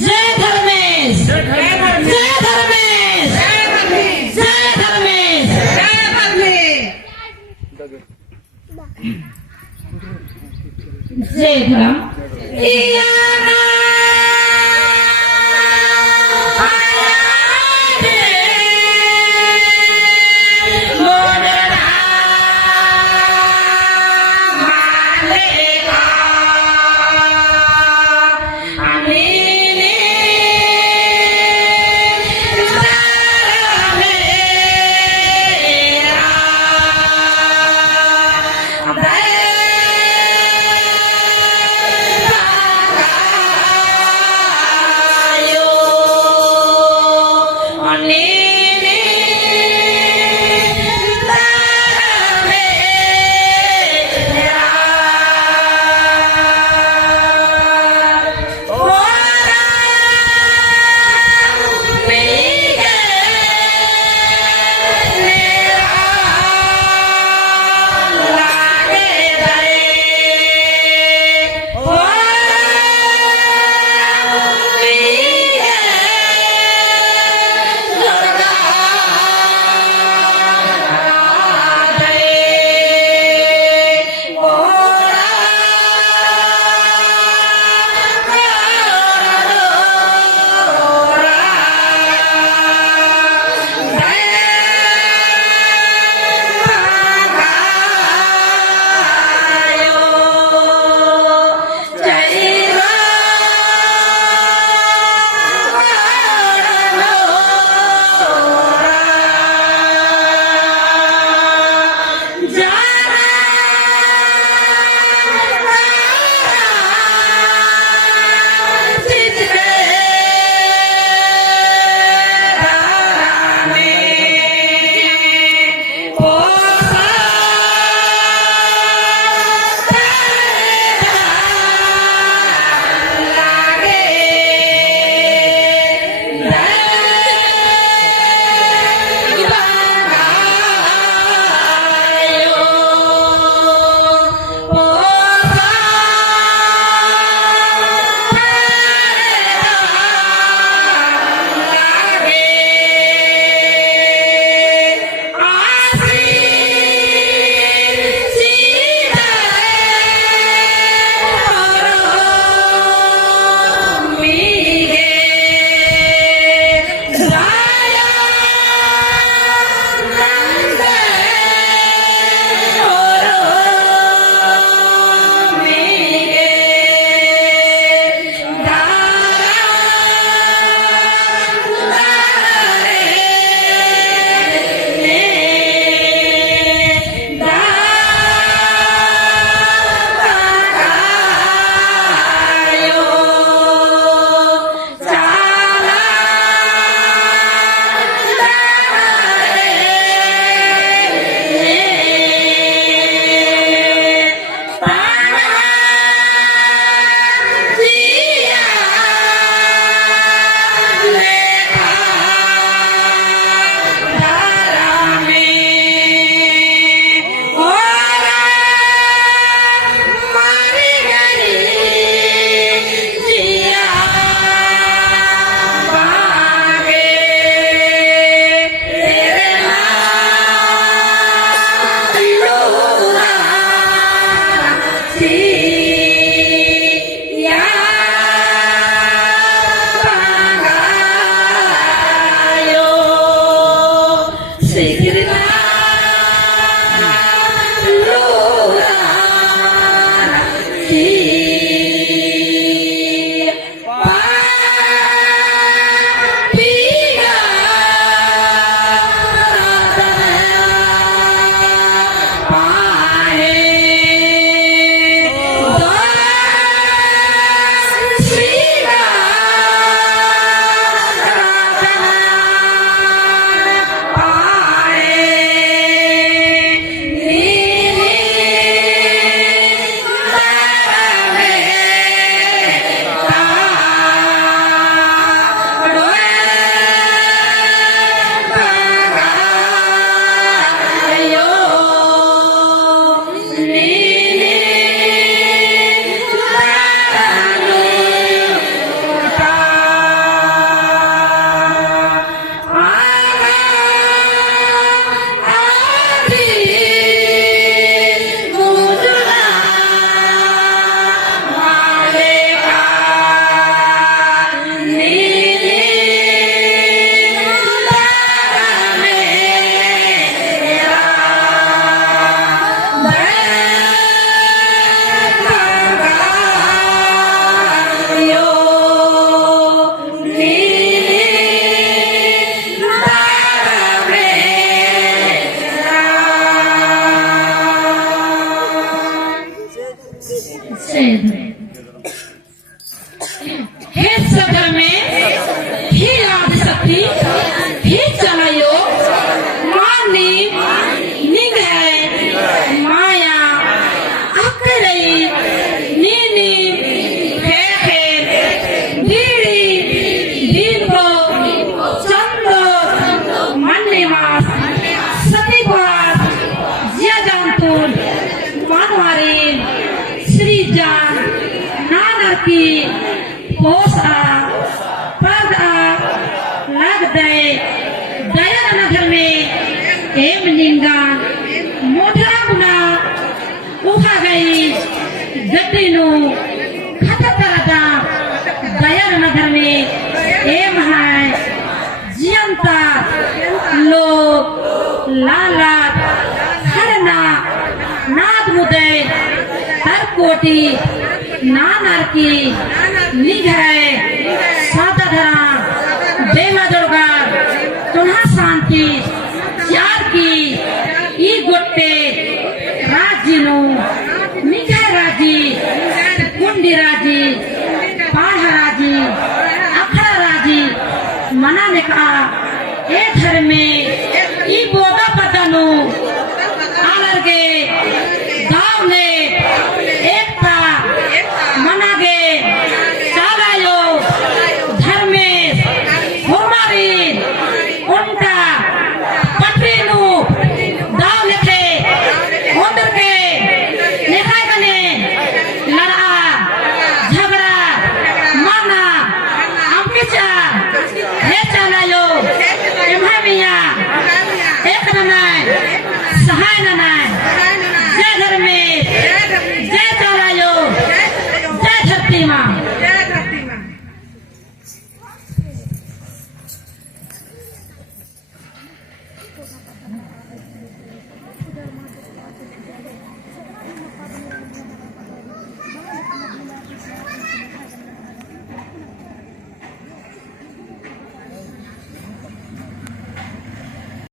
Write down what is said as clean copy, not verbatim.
जय धर्मेश जय धर्मेश जय धर्मेश जय धर्म सफर में ही आदिशक्ति ही चलायो मानी निग है माया अकरई नीनी फेखे दीड़ी दीपो चंदो मन्निवास सतीवास जियाजानपुर मानवारी श्रीजान नानकी पोसा पदा लगदे दयानगर में एम लिंगान मोटा गुना उठा गई गड्डीनु खतरदा दयानगर में एम है जियंता लोग लाला हरना नाद मुदे तरकोटी नानरकी निघय सातधरा देवा दुर्गा तुन्हा शांति चार की ई गोट्टे राजीनु निघय राजी कुंडी राजी पाढ़ा राजी अखड़ा राजी मनाने का ए घर में ई बोदा पतनु आलर के